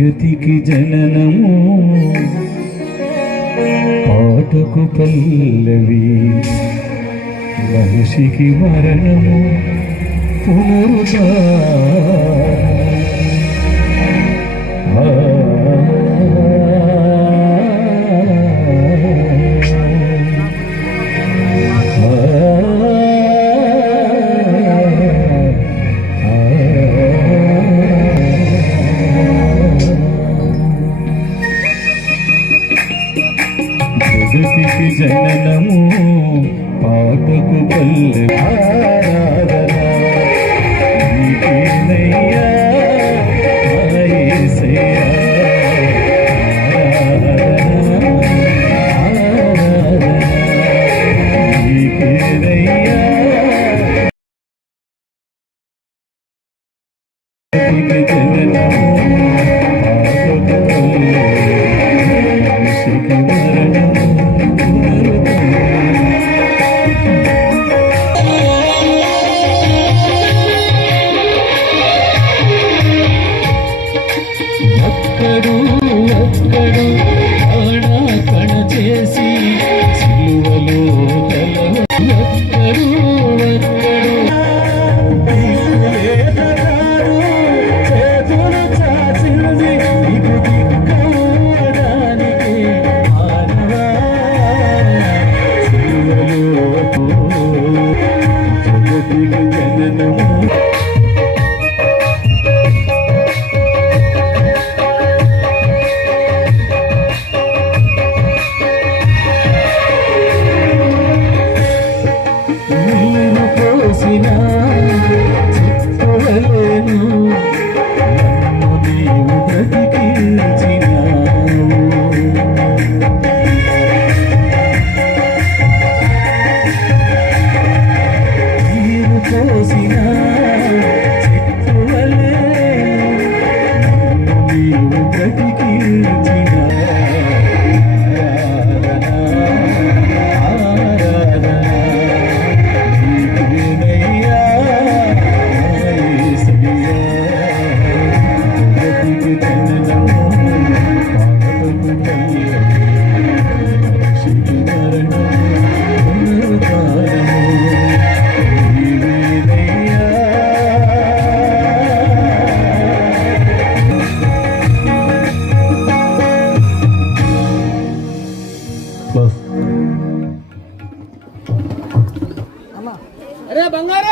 గతికి జననము. పాటకు పల్లవి మనిషికి మరణము. పునరుదా ఒక్కడు ఒక్కడు ప్రాణ కణ చేసి సిలువలో Música